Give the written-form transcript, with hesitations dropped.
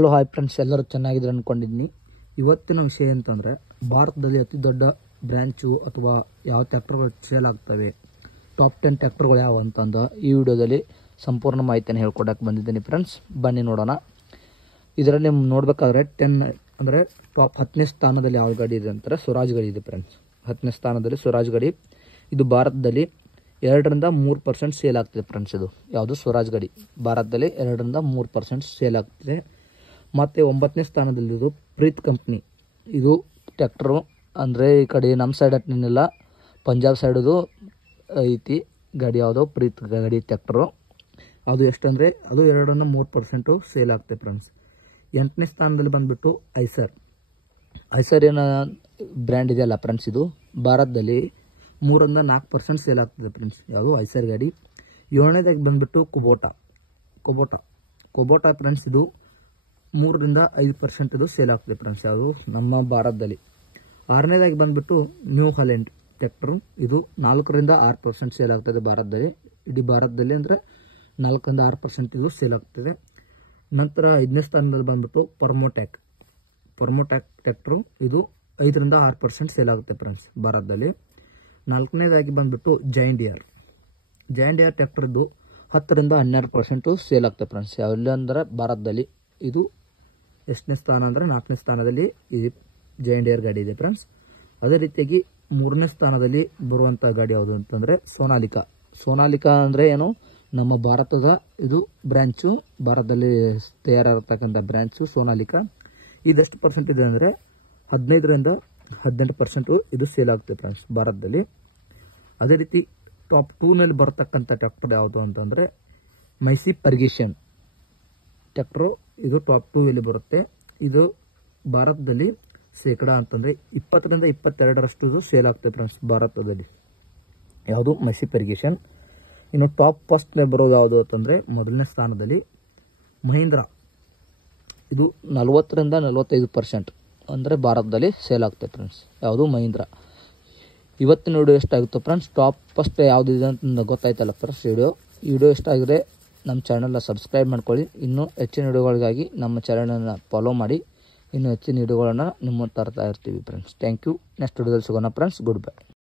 Hello hi friends, ಎಲ್ಲರೂ ಚೆನ್ನಾಗಿದ್ರೆ ಅಂದ್ಕೊಂಡಿದ್ದೀನಿ. ಇವತ್ತಿನ ವಿಷಯ ಅಂತಂದರೆ ಭಾರತದಲ್ಲಿ ಅತಿ ದೊಡ್ಡ ಬ್ರ್ಯಾಂಚು ಅಥವಾ ಯಾವ ಟ್ರ್ಯಾಕ್ಟರ್ಗಳು ಸೇಲ್ ಆಗ್ತವೆ, ಟಾಪ್ 10 ಟ್ರ್ಯಾಕ್ಟರ್ಗಳು ಯಾವ ಅಂತಂದು ಈ ವಿಡಿಯೋದಲ್ಲಿ ಸಂಪೂರ್ಣ ಮಾಹಿತಿಯನ್ನು ಹೇಳ್ಕೊಡಕ್ಕೆ ಬಂದಿದ್ದೀನಿ ಫ್ರೆಂಡ್ಸ್. ಬನ್ನಿ ನೋಡೋಣ. ಇದರಲ್ಲಿ ನೋಡಬೇಕಾದ್ರೆ 10 ಅಂದರೆ ಟಾಪ್ 10ನೇ ಸ್ಥಾನದಲ್ಲಿ ಯಾವ ಗಾಡಿ ಇದೆ ಅಂತಾರೆ, ಸ್ವರಾಜ್ ಗಾಡಿ ಇದೆ ಫ್ರೆಂಡ್ಸ್. 10ನೇ ಸ್ಥಾನದಲ್ಲಿ ಸ್ವರಾಜ್ ಗಾಡಿ. ಇದು ಭಾರತದಲ್ಲಿ 2-3% ಸೇಲ್ ಆಗ್ತಿದೆ ಫ್ರೆಂಡ್ಸ್. ಇದು ಯಾವುದು ಸ್ವರಾಜ್ ಗಾಡಿ ಭಾರತದಲ್ಲಿ 2-3% ಸೇಲ್ ಆಗ್ತಿದೆ. ಮತ್ತು 9ನೇ ಸ್ಥಾನದಲ್ಲಿರೋದು ಪ್ರೀತ್ ಕಂಪ್ನಿ. ಇದು ಟ್ರ್ಯಾಕ್ಟರು ಅಂದರೆ ಈ ಕಡೆ ನಮ್ಮ ಸೈಡ್ ಹತ್ತಿನಿಲ್ಲ, ಪಂಜಾಬ್ ಸೈಡದು ಐತಿ ಗಾಡಿ. ಯಾವುದೋ ಪ್ರೀತ್ ಗಾಡಿ ಟ್ರ್ಯಾಕ್ಟರು. ಅದು ಎಷ್ಟಂದರೆ ಅದು 2-3% ಸೇಲ್ ಆಗ್ತದೆ ಫ್ರೆಂಡ್ಸ್. 8ನೇ ಸ್ಥಾನದಲ್ಲಿ ಬಂದುಬಿಟ್ಟು ಐಸರ್ ಏನೋ ಬ್ರ್ಯಾಂಡ್ ಇದೆಯಲ್ಲ ಫ್ರೆಂಡ್ಸ್, ಇದು ಭಾರತದಲ್ಲಿ 3-4% ಸೇಲ್ ಆಗ್ತದೆ ಫ್ರೆಂಡ್ಸ್. ಯಾವುದು ಐಸರ್ ಗಾಡಿ. 7ನೇದಾಗಿ ಬಂದುಬಿಟ್ಟು ಕುಬೋಟಾ ಫ್ರೆಂಡ್ಸ್. ಇದು 3-5% ಇದು ಸೇಲ್ ಆಗ್ತದೆ ಫ್ರೆಂಡ್ಸ್, ಯಾವುದು ನಮ್ಮ ಭಾರತದಲ್ಲಿ. 6ನೇದಾಗಿ ಬಂದುಬಿಟ್ಟು ನ್ಯೂ ಹಾಲೆಂಡ್ ಟ್ರ್ಯಾಕ್ಟರು. ಇದು 4-6% ಸೇಲ್ ಆಗ್ತದೆ ಭಾರತದಲ್ಲಿ. ಇಡೀ ಭಾರತದಲ್ಲಿ ಅಂದರೆ 4-6% ಇದು ಸೇಲ್ ಆಗ್ತದೆ. ನಂತರ 5ನೇ ಸ್ಥಾನದಲ್ಲಿ ಬಂದುಬಿಟ್ಟು ಪರ್ಮೋಟ್ಯಾಕ್ ಟ್ರ್ಯಾಕ್ಟರು. ಇದು 5-6% ಸೇಲ್ ಆಗುತ್ತೆ ಫ್ರೆಂಡ್ಸ್ ಭಾರತದಲ್ಲಿ. 4ನೇದಾಗಿ ಬಂದುಬಿಟ್ಟು ಜೈನ್ ಡಿಯರ್ ಟ್ರ್ಯಾಕ್ಟರ್. ಇದು 10-12% ಸೇಲ್ ಆಗ್ತದೆ ಫ್ರೆಂಡ್ಸ್. ಯಾವೆಲ್ಲ ಅಂದರೆ ಭಾರತದಲ್ಲಿ. ಇದು ಎಷ್ಟನೇ ಸ್ಥಾನ ಅಂದರೆ 4ನೇ ಸ್ಥಾನದಲ್ಲಿ ಈ ಜೈನ್ ಡಿಯರ್ ಗಾಡಿ ಇದೆ ಫ್ರೆಂಡ್ಸ್. ಅದೇ ರೀತಿಯಾಗಿ 3ನೇ ಸ್ಥಾನದಲ್ಲಿ ಬರುವಂಥ ಗಾಡಿ ಯಾವುದು ಅಂತಂದರೆ ಸೋನಾಲಿಕಾ ಅಂದರೆ ಏನು, ನಮ್ಮ ಭಾರತದ ಇದು ಬ್ರ್ಯಾಂಚು, ಭಾರತದಲ್ಲಿ ತಯಾರಾಗತಕ್ಕಂಥ ಬ್ರ್ಯಾಂಚು ಸೋನಾಲಿಕಾ. ಇದೆಷ್ಟು ಪರ್ಸೆಂಟ್ ಇದೆ ಅಂದರೆ 15-18% ಇದು ಸೇಲ್ ಆಗ್ತದೆ ಫ್ರೆಂಡ್ಸ್ ಭಾರತದಲ್ಲಿ. ಅದೇ ರೀತಿ ಟಾಪ್ 2ನಲ್ಲಿ ಬರತಕ್ಕಂಥ ಟ್ರ್ಯಾಕ್ಟರ್ ಯಾವುದು ಅಂತಂದರೆ ಮೈಸಿ ಫರ್ಗ್ಯೂಸನ್ ಟ್ರ್ಯಾಕ್ಟರು. ಇದು ಟಾಪ್ 2 ಬರುತ್ತೆ. ಇದು ಭಾರತದಲ್ಲಿ ಶೇಕಡ ಅಂತಂದರೆ 20-22% ಇದು ಸೇಲ್ ಆಗ್ತದೆ ಫ್ರೆಂಡ್ಸ್ ಭಾರತದಲ್ಲಿ. ಯಾವುದು ಮೈಸಿ ಫರ್ಗ್ಯೂಸನ್. ಇನ್ನು ಟಾಪ್ ಫಸ್ಟ್ ಬರೋದು ಯಾವುದು ಅಂತಂದರೆ 1ನೇ ಸ್ಥಾನದಲ್ಲಿ ಮಹೀಂದ್ರಾ. ಇದು 40-45% ಅಂದರೆ ಭಾರತದಲ್ಲಿ ಸೇಲ್ ಆಗ್ತದೆ ಫ್ರೆಂಡ್ಸ್. ಯಾವುದು ಮಹೀಂದ್ರಾ. ಇವತ್ತಿನ ವಿಡಿಯೋ ಎಷ್ಟಾಗುತ್ತೋ ಫ್ರೆಂಡ್ಸ್, ಟಾಪ್ ಫಸ್ಟ್ ಯಾವುದಿದೆ ಅಂತ ಗೊತ್ತಾಯ್ತಲ್ಲ ಫ್ರೆಂಡ್ಸ್. ಈ ವಿಡಿಯೋ ಇಷ್ಟ ಆಗಿದ್ರೆ ನಮ್ಮ ಚಾನಲ್ನ ಸಬ್ಸ್ಕ್ರೈಬ್ ಮಾಡ್ಕೊಳ್ಳಿ. ಇನ್ನೂ ಹೆಚ್ಚಿನ ವಿಡಿಯೋಗಳಿಗಾಗಿ ನಮ್ಮ ಚಾನಲನ್ನು ಫಾಲೋ ಮಾಡಿ. ಇನ್ನೂ ಹೆಚ್ಚಿನ ವಿಡಿಯೋಗಳನ್ನು ನಿಮ್ಮ ತರ್ತಾ ಇರ್ತೀವಿ ಫ್ರೆಂಡ್ಸ್. Thank you. ನೆಕ್ಸ್ಟ್ ವಿಡಿಯೋದಲ್ಲಿ ಸಿಗೋಣ ಫ್ರೆಂಡ್ಸ್. Good bye.